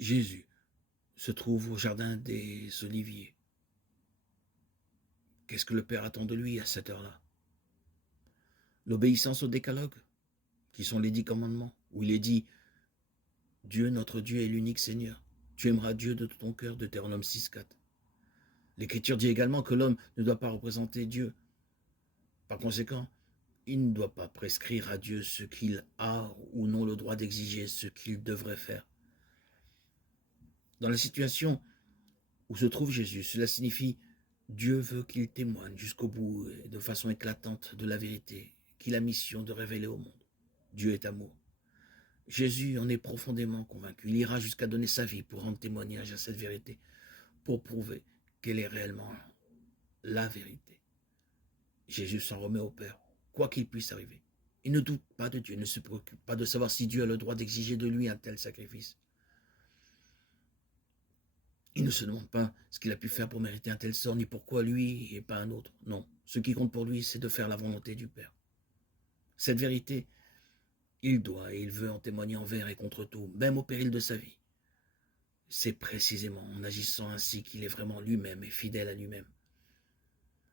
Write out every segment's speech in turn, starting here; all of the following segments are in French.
Jésus se trouve au jardin des Oliviers. Qu'est-ce que le Père attend de lui à cette heure-là? L'obéissance au décalogue, qui sont les 10 commandements, où il est dit « Dieu, notre Dieu, est l'unique Seigneur. Tu aimeras Dieu de tout ton cœur » Deutéronome 6,4. L'Écriture dit également que l'homme ne doit pas représenter Dieu. Par conséquent, il ne doit pas prescrire à Dieu ce qu'il a ou non le droit d'exiger, ce qu'il devrait faire. Dans la situation où se trouve Jésus, cela signifie Dieu veut qu'il témoigne jusqu'au bout et de façon éclatante de la vérité qu'il a mission de révéler au monde. Dieu est amour. Jésus en est profondément convaincu. Il ira jusqu'à donner sa vie pour rendre témoignage à cette vérité, pour prouver qu'elle est réellement la vérité. Jésus s'en remet au Père, quoi qu'il puisse arriver. Il ne doute pas de Dieu, ne se préoccupe pas de savoir si Dieu a le droit d'exiger de lui un tel sacrifice. Il ne se demande pas ce qu'il a pu faire pour mériter un tel sort, ni pourquoi lui et pas un autre. Non, ce qui compte pour lui, c'est de faire la volonté du Père. Cette vérité, il doit et il veut en témoigner envers et contre tout, même au péril de sa vie. C'est précisément en agissant ainsi qu'il est vraiment lui-même et fidèle à lui-même.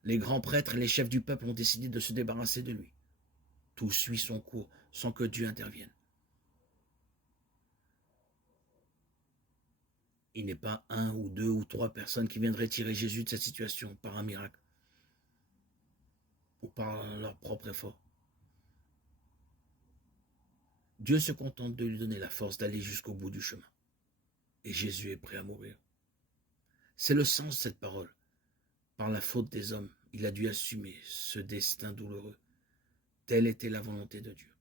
Les grands prêtres et les chefs du peuple ont décidé de se débarrasser de lui. Tout suit son cours sans que Dieu intervienne. Il n'est pas un ou deux ou trois personnes qui viendraient tirer Jésus de cette situation par un miracle ou par leur propre effort. Dieu se contente de lui donner la force d'aller jusqu'au bout du chemin. Et Jésus est prêt à mourir. C'est le sens de cette parole. Par la faute des hommes, il a dû assumer ce destin douloureux. Telle était la volonté de Dieu.